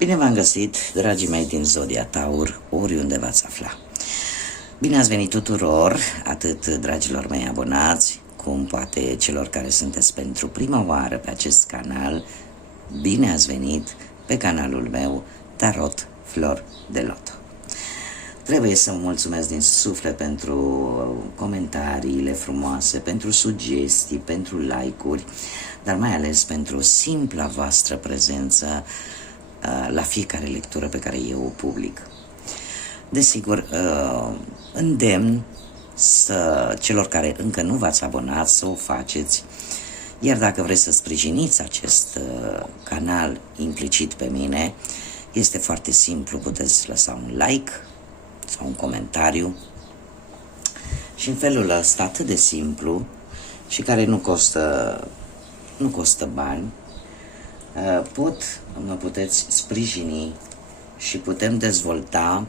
Bine v-am găsit, dragii mei din Zodia Taur, oriunde v-ați afla. Bine ați venit tuturor, atât dragilor mei abonați, cum poate celor care sunteți pentru prima oară pe acest canal. Bine ați venit pe canalul meu Tarot Flor de Loto. Trebuie să mulțumesc din suflet pentru comentariile frumoase, pentru sugestii, pentru like-uri, dar mai ales pentru simpla voastră prezență la fiecare lectură pe care eu o public. Desigur, îndemn celor care încă nu v-ați abonat să o faceți, iar dacă vreți să sprijiniți acest canal implicit pe mine, este foarte simplu, puteți lăsa un like sau un comentariu și în felul ăsta atât de simplu și care nu costă bani, mă puteți sprijini și putem dezvolta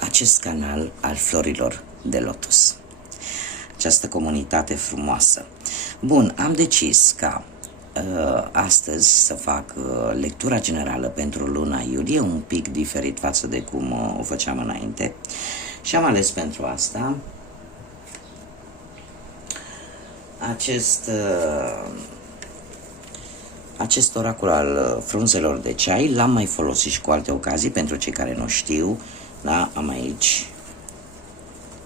acest canal al florilor de lotus, această comunitate frumoasă. Bun, am decis ca astăzi să fac lectura generală pentru luna iulie, un pic diferit față de cum o făceam înainte, și am ales pentru asta acest oracol al frunzelor de ceai. L-am mai folosit și cu alte ocazii, pentru cei care nu știu, da? Am aici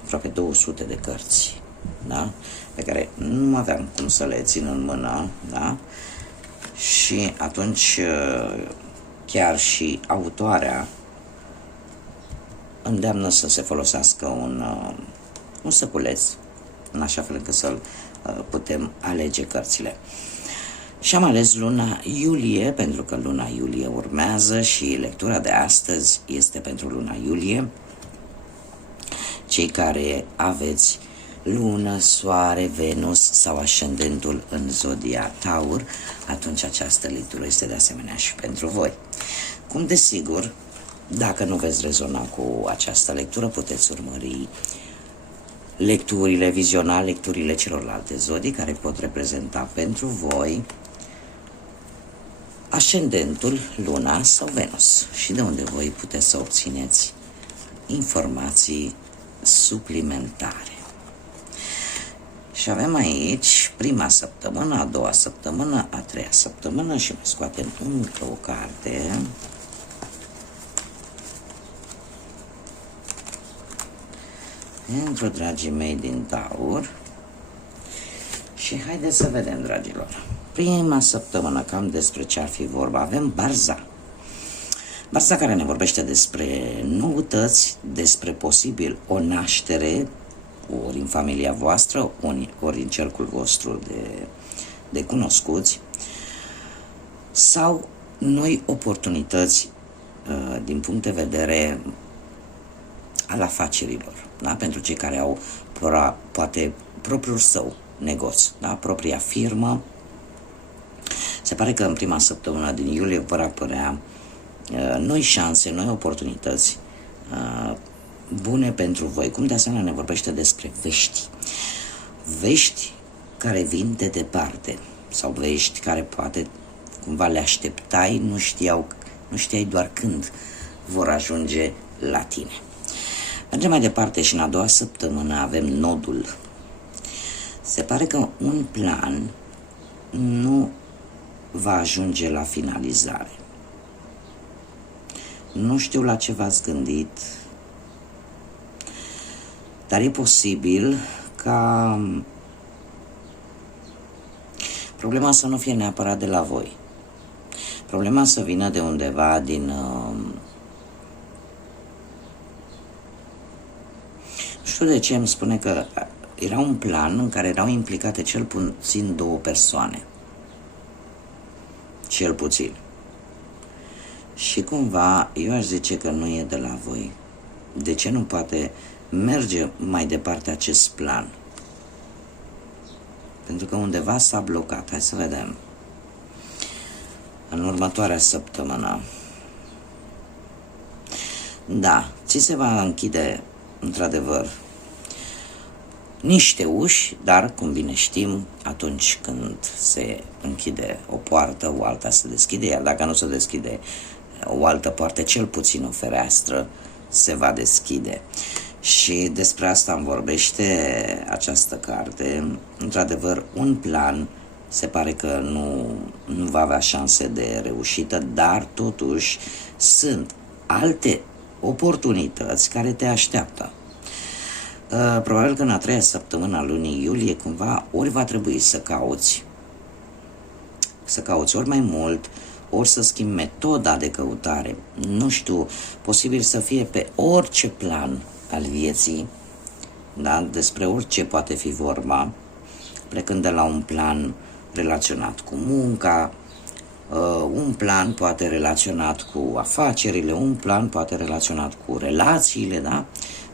aproape 200 de cărți, da? Pe care nu aveam cum să le țin în mână, da? Și atunci chiar și autoarea îndeamnă să se folosească un săculeț, în așa fel încât să putem alege cărțile. Și am ales luna iulie, pentru că luna iulie urmează și lectura de astăzi este pentru luna iulie. Cei care aveți lună, soare, Venus sau ascendentul în Zodia Taur, atunci această lectură este de asemenea și pentru voi. Cum desigur, dacă nu veți rezona cu această lectură, puteți urmări viziona lecturile celorlalte zodii care pot reprezenta pentru voi ascendentul, luna sau Venus, și de unde voi puteți să obțineți informații suplimentare. Și avem aici prima săptămână, a doua săptămână, a treia săptămână și mai scoatem încă o carte. Pentru dragii mei din Taur. Și haideți să vedem, dragilor. Prima săptămână, cam despre ce ar fi vorba. Avem Barza. Barza care ne vorbește despre noutăți, despre posibil o naștere, ori în familia voastră, ori în cercul vostru de cunoscuți, sau noi oportunități din punct de vedere al afacerilor, da? Pentru cei care au poate propriul său negoț, da? Propria firmă. Se pare că în prima săptămână din iulie vor apărea noi șanse, noi oportunități bune pentru voi. Cum de asemenea ne vorbește despre vești. Vești care vin de departe sau vești care poate cumva le așteptai, nu știai doar când vor ajunge la tine. Mergem mai departe și în a doua săptămână avem Nodul. Se pare că un plan nu va ajunge la finalizare. Nu știu la ce v-ați gândit, dar e posibil ca problema să nu fie neapărat de la voi. Problema să vină de undeva din nu știu de ce îmi spune că era un plan în care erau implicate cel puțin două persoane. Cel puțin. Și cumva, eu aș zice că nu e de la voi. De ce nu poate merge mai departe acest plan? Pentru că undeva s-a blocat. Hai să vedem. În următoarea săptămână. Da, ți se va închide într-adevăr niște uși, dar, cum bine știm, atunci când se închide o poartă, o alta se deschide, iar dacă nu se deschide o altă poartă, cel puțin o fereastră, se va deschide. Și despre asta îmi vorbește această carte. Într-adevăr, un plan se pare că nu va avea șanse de reușită, dar totuși sunt alte oportunități care te așteaptă. Probabil că în a treia săptămână a lunii iulie, cumva, ori va trebui să cauți ori mai mult, ori să schimbi metoda de căutare. Nu știu, posibil să fie pe orice plan al vieții, da? Despre orice poate fi vorba, plecând de la un plan relaționat cu munca, un plan poate relaționat cu afacerile, un plan poate relaționat cu relațiile, da?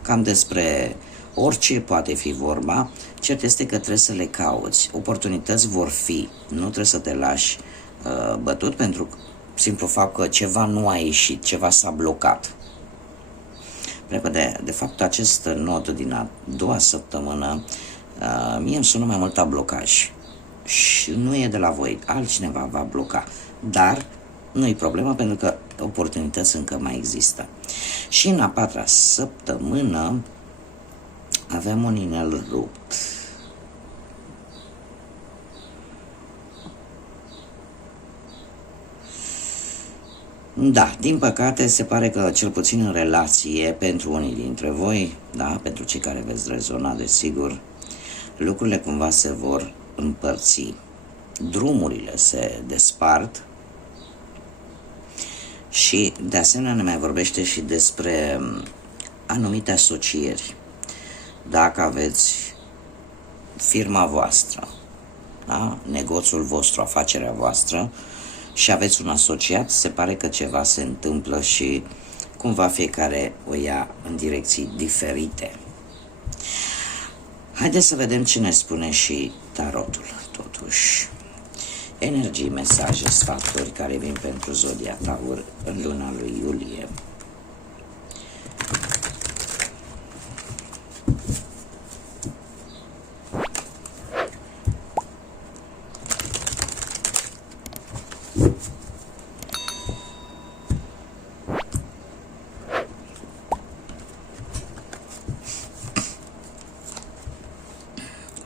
Cam despre orice poate fi vorba. Cert este că trebuie să le cauți. Oportunități vor fi, nu trebuie să te lași bătut pentru simplu fapt că ceva nu a ieșit, ceva s-a blocat. De fapt, acest not din a doua săptămână mie îmi sună mai mult a blocaj. Și nu e de la voi, altcineva va bloca. Dar nu-i problemă pentru că oportunități încă mai există. Și în a patra săptămână avem un inel rupt. Da, din păcate se pare că cel puțin în relație, pentru unii dintre voi, da, pentru cei care veți rezona, desigur, lucrurile cumva se vor împărți. Drumurile se despart și de asemenea ne mai vorbește și despre anumite asocieri. Dacă aveți firma voastră, da, negoțul vostru, afacerea voastră și aveți un asociat, se pare că ceva se întâmplă și cumva fiecare o ia în direcții diferite. Haideți să vedem ce ne spune și tarotul, totuși. Energii, mesaje, sfaturi care vin pentru Zodia Taur în luna lui iulie.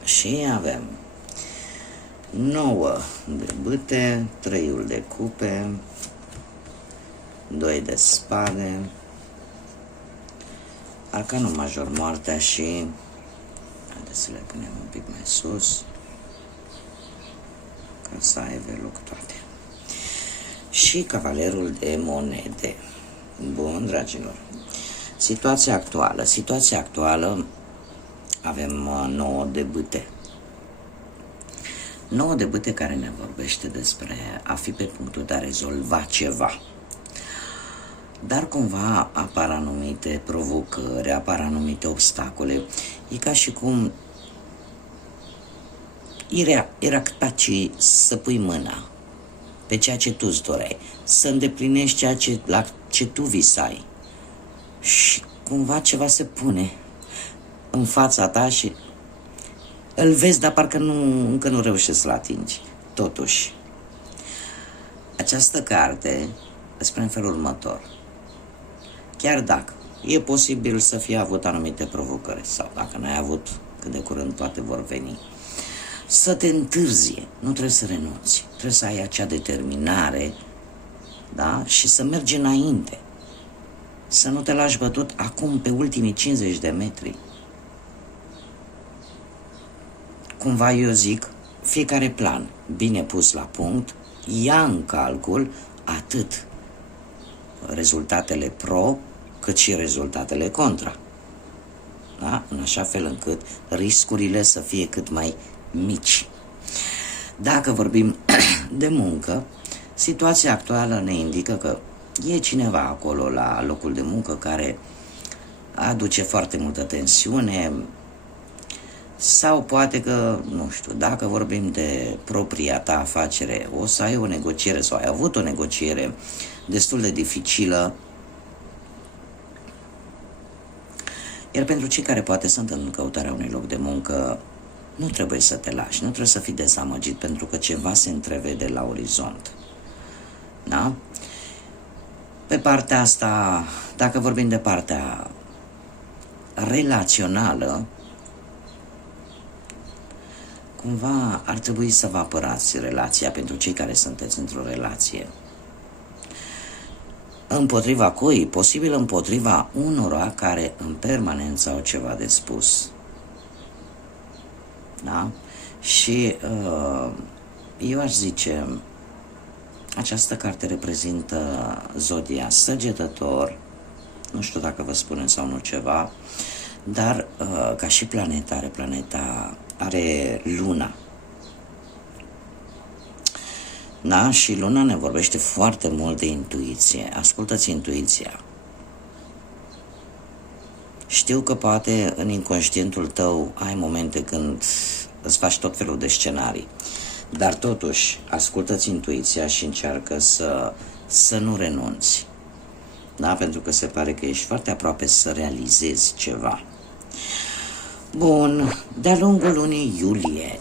Și avem 9 de bâte, 3 de cupe, 2 de spade, arcanul major, moartea și, haideți să le punem un pic mai sus, ca să aibă loc toate. Și cavalerul de monede. Bun, dragilor. Situația actuală, avem 9 de bâte. 9 de bâte care ne vorbește despre a fi pe punctul de a rezolva ceva. Dar cumva apar anumite provocări, apar anumite obstacole. E ca și cum era capaci să pui mâna pe ceea ce tu îți doreai, să îndeplinești la ce tu visai. Și cumva ceva se pune în fața ta și îl vezi, dar parcă încă nu reușești să-l atingi. Totuși, această carte spune în felul următor. Chiar dacă e posibil să fie avut anumite provocări sau dacă n-ai avut, cât de curând toate vor veni, să te întârzie, nu trebuie să renunți, trebuie să ai acea determinare, da? Și să mergi înainte, să nu te lași bătut acum pe ultimii 50 de metri. Cumva eu zic, fiecare plan bine pus la punct ia în calcul atât rezultatele pro cât și rezultatele contra. Da? În așa fel încât riscurile să fie cât mai mici. Dacă vorbim de muncă, situația actuală ne indică că e cineva acolo la locul de muncă care aduce foarte multă tensiune, sau poate că, nu știu, dacă vorbim de propria ta afacere, o să ai o negociere sau ai avut o negociere destul de dificilă. Iar pentru cei care poate sunt în căutarea unui loc de muncă, nu trebuie să te lași, nu trebuie să fii dezamăgit pentru că ceva se întrevede la orizont. Da? Pe partea asta, dacă vorbim de partea relațională, cumva ar trebui să vă apărați relația pentru cei care sunteți într-o relație. Împotriva cui? Posibil împotriva unora care în permanență au ceva de spus. Da? Și eu aș zice, această carte reprezintă zodia Săgetător, nu știu dacă vă spune sau nu ceva, dar ca și planeta are Luna. Da? Și Luna ne vorbește foarte mult de intuiție. Ascultă-ți intuiția. Știu că poate în inconștientul tău ai momente când îți faci tot felul de scenarii, dar totuși ascultă-ți intuiția și încearcă să nu renunți. Da? Pentru că se pare că ești foarte aproape să realizezi ceva. Bun, de-a lungul lunii iulie,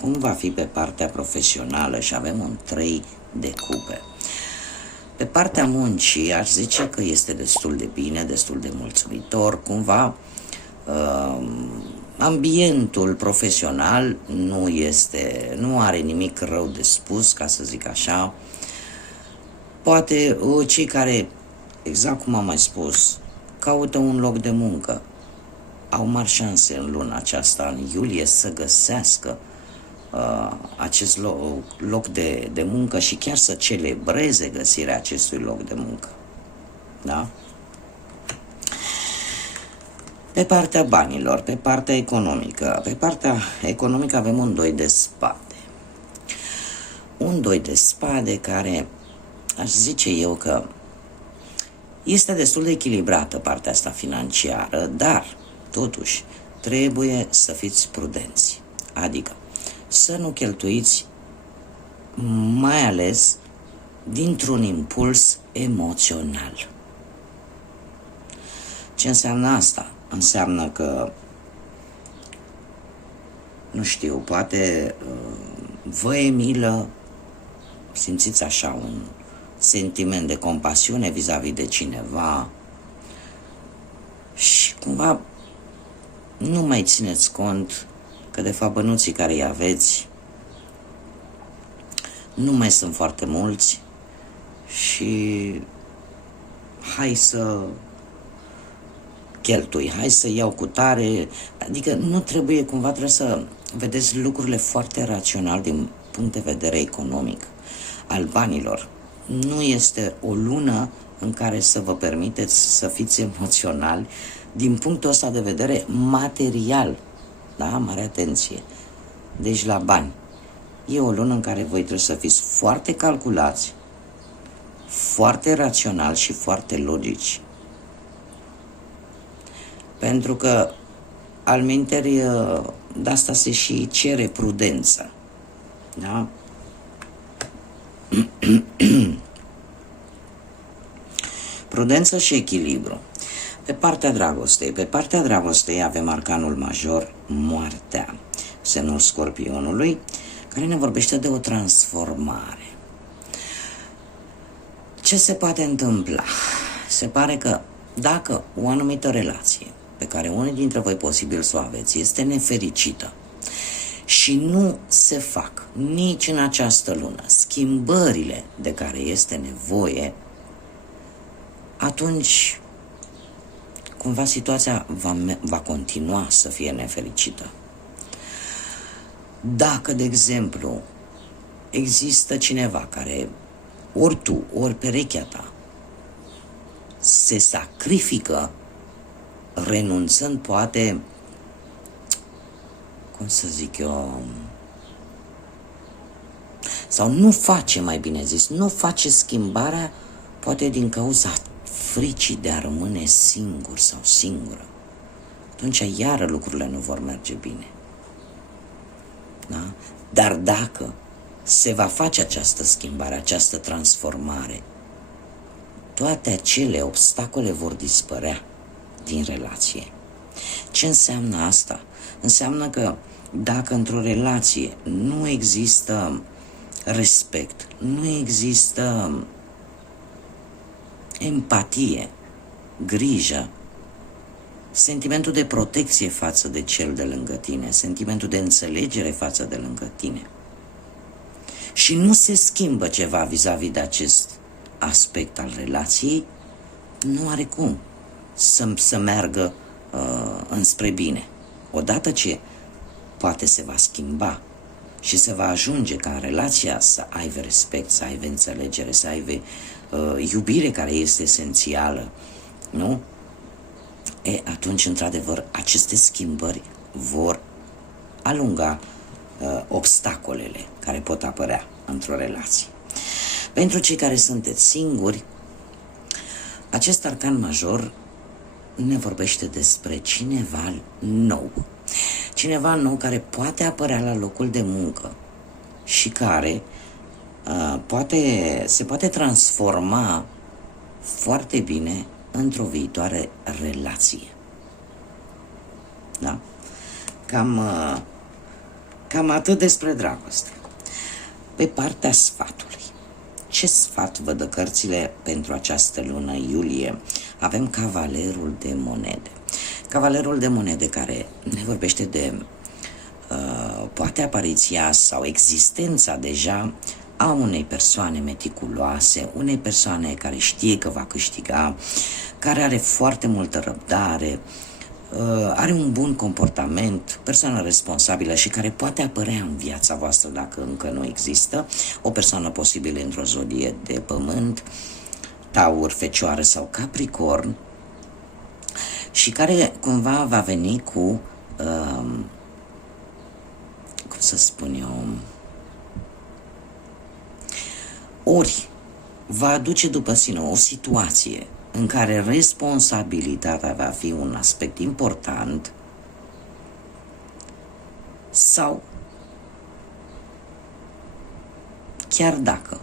cum va fi pe partea profesională? Și avem un 3 de cupe. Pe partea muncii aș zice că este destul de bine, destul de mulțumitor, cumva ambientul profesional nu are nimic rău de spus, ca să zic așa. Poate cei care, exact cum am mai spus, caută un loc de muncă, au mari șanse în luna aceasta, în iulie, să găsească acest loc de muncă și chiar să celebreze găsirea acestui loc de muncă. Da? Pe partea banilor, pe partea economică avem un 2 de spade. Un 2 de spade care, aș zice eu că este destul de echilibrată partea asta financiară, dar totuși trebuie să fiți prudenți. Adică să nu cheltuiți mai ales dintr-un impuls emoțional. Ce înseamnă asta? Înseamnă că, nu știu, poate vă e milă, simțiți așa un sentiment de compasiune vis-a-vis de cineva și cumva nu mai țineți cont că de fapt bănuții care îi aveți nu mai sunt foarte mulți și hai să cheltui, hai să iau cu tare, adică nu trebuie, cumva trebuie să vedeți lucrurile foarte rațional din punct de vedere economic al banilor. Nu este o lună în care să vă permiteți să fiți emoționali din punctul ăsta de vedere material. Da? Mare atenție. Deci la bani. E o lună în care voi trebuie să fiți foarte calculați, foarte rațional și foarte logici. Pentru că alminteri de asta se și cere prudență. Da? Prudență și echilibru. Pe partea dragostei avem arcanul major, moartea, semnul Scorpionului, care ne vorbește de o transformare. Ce se poate întâmpla? Se pare că dacă o anumită relație pe care unii dintre voi posibil să o aveți este nefericită și nu se fac nici în această lună schimbările de care este nevoie, atunci cumva situația va continua să fie nefericită. Dacă, de exemplu, există cineva care, ori tu, ori perechea ta, se sacrifică renunțând poate, cum să zic eu, sau nu face, mai bine zis, nu face schimbarea, poate din cauza fricii de a rămâne singur sau singură, atunci iară lucrurile nu vor merge bine. Da? Dar dacă se va face această schimbare, această transformare, toate acele obstacole vor dispărea din relație. Ce înseamnă asta? Înseamnă că dacă într-o relație nu există respect, nu există empatie, grijă, sentimentul de protecție față de cel de lângă tine, sentimentul de înțelegere față de lângă tine. Și nu se schimbă ceva vis-a-vis de acest aspect al relației, nu are cum să meargă înspre bine. Odată ce poate se va schimba și se va ajunge ca în relația să aibă respect, să aibă înțelegere, să aibă iubire care este esențială, nu? Atunci, într-adevăr, aceste schimbări vor alunga obstacolele care pot apărea într-o relație. Pentru cei care sunteți singuri, acest arcan major ne vorbește despre cineva nou. Cineva nou care poate apărea la locul de muncă și care se poate transforma foarte bine într-o viitoare relație. Da? Cam atât despre dragoste. Pe partea sfatului. Ce sfat vă dă cărțile pentru această lună iulie? Avem Cavalerul de Monede. Cavalerul de Monede care ne vorbește de poate apariția sau existența deja a unei persoane meticuloase, unei persoane care știe că va câștiga, care are foarte multă răbdare, are un bun comportament, persoană responsabilă și care poate apărea în viața voastră dacă încă nu există, o persoană posibil într-o zodie de pământ, Taur, Fecioară sau Capricorn, și care cumva va veni cu, cum să spun eu, ori va aduce după sine o situație în care responsabilitatea va fi un aspect important, sau chiar dacă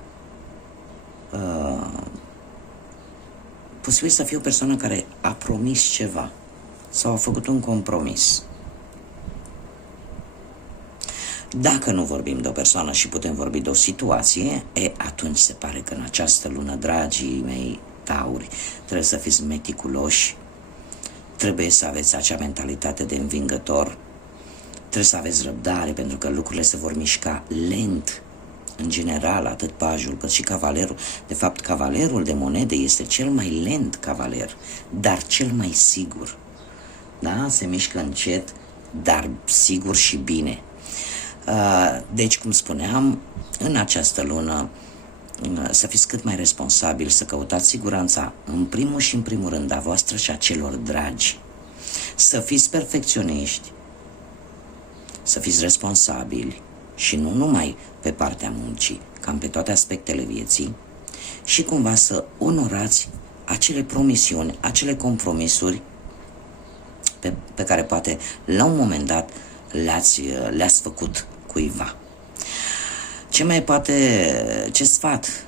posibil să fie o persoană care a promis ceva sau a făcut un compromis. Dacă nu vorbim de o persoană și putem vorbi de o situație, atunci se pare că în această lună, dragii mei tauri, trebuie să fiți meticuloși, trebuie să aveți acea mentalitate de învingător, trebuie să aveți răbdare, pentru că lucrurile se vor mișca lent, în general, atât pajul cât și cavalerul. De fapt, Cavalerul de Monede este cel mai lent cavaler, dar cel mai sigur. Da? Se mișcă încet, dar sigur și bine. Deci, cum spuneam, în această lună să fiți cât mai responsabili, să căutați siguranța în primul și în primul rând a voastră și a celor dragi, să fiți perfecționiști, să fiți responsabili și nu numai pe partea muncii, cam pe toate aspectele vieții, și cumva să onorați acele promisiuni, acele compromisuri pe care poate la un moment dat le-ați făcut cuiva. Ce sfat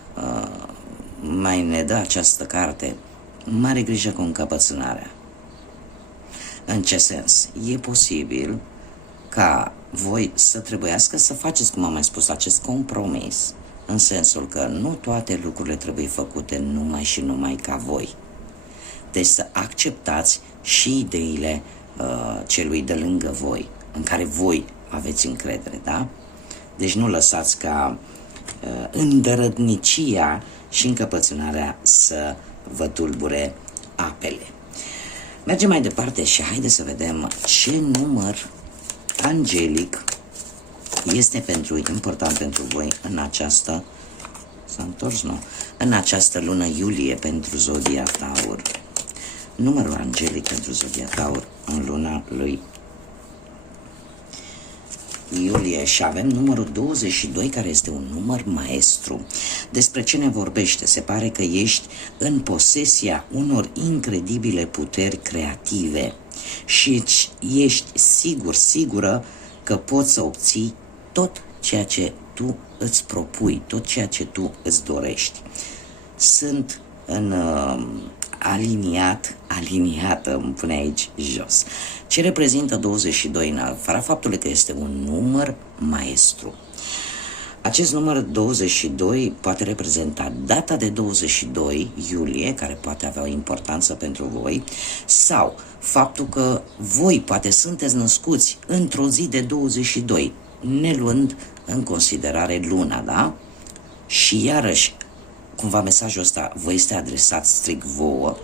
mai ne dă această carte? Mare grijă cu încăpățânarea. În ce sens? E posibil ca voi să trebuiască să faceți, cum am mai spus, acest compromis, în sensul că nu toate lucrurile trebuie făcute numai și numai ca voi. Deci să acceptați și ideile celui de lângă voi, în care voi aveți încredere, da? Deci nu lăsați ca îndărătnicia și încăpățânarea să vă tulbure apele. Mergem mai departe și haideți să vedem ce număr angelic este important pentru voi în această în această lună iulie pentru zodia Taur. Numărul angelic pentru zodia Taur în luna lui iulie, și avem numărul 22, care este un număr maestru. Despre ce ne vorbește? Se pare că ești în posesia unor incredibile puteri creative și ești sigură că poți să obții tot ceea ce tu îți propui, tot ceea ce tu îți dorești. Sunt în aliniată, îmi pune aici jos. Ce reprezintă 22 în afara faptului că este un număr maestru? Acest număr 22 poate reprezenta data de 22 iulie, care poate avea o importanță pentru voi, sau faptul că voi poate sunteți născuți într-o zi de 22, ne luând în considerare luna, da? Și iarăși, cumva mesajul ăsta vă este adresat strict vouă,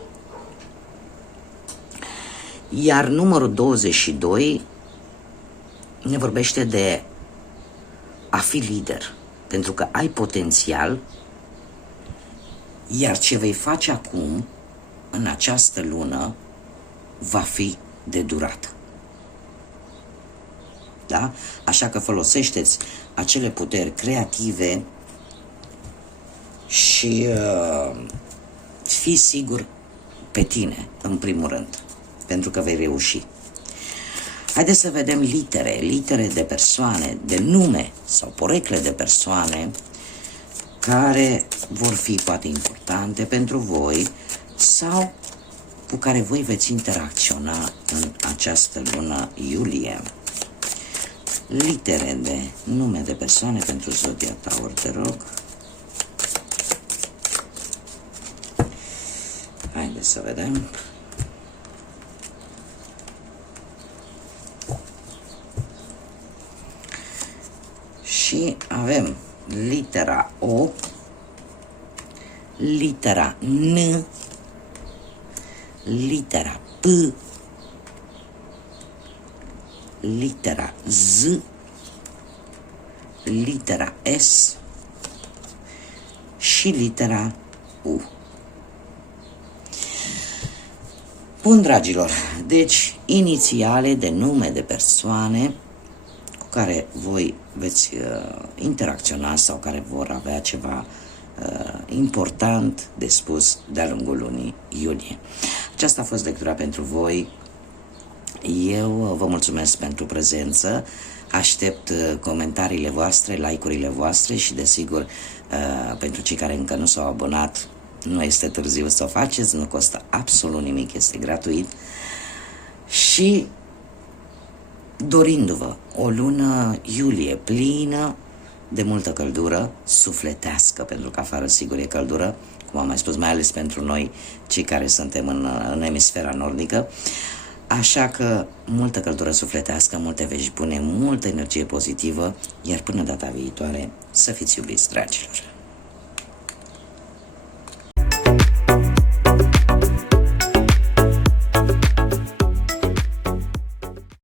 iar numărul 22 ne vorbește de a fi lider, pentru că ai potențial, iar ce vei face acum, în această lună, va fi de durată. Da? Așa că folosește-ți acele puteri creative și fii sigur pe tine, în primul rând, pentru că vei reuși. Haideți să vedem litere de persoane, de nume sau porecle de persoane care vor fi poate importante pentru voi sau cu care voi veți interacționa în această lună iulie. Litere de nume de persoane pentru Zodia Taur, te rog. Haideți să vedem. Și avem litera O, litera N, litera P, litera Z, litera S și litera U. Bun, dragilor, deci inițiale de nume de persoane cu care voi veți interacționa sau care vor avea ceva important de spus de-a lungul lunii iulie. Aceasta a fost lectura pentru voi. Eu vă mulțumesc pentru prezență, aștept comentariile voastre, like-urile voastre și desigur pentru cei care încă nu s-au abonat, nu este târziu să o faceți, nu costă absolut nimic, este gratuit și dorindu-vă o lună iulie plină de multă căldură, sufletească, pentru că afară sigur e căldură, cum am mai spus, mai ales pentru noi, cei care suntem în emisfera nordică, așa că multă căldură sufletească, multe vești bune, multă energie pozitivă, iar până data viitoare să fiți iubiți, dragilor!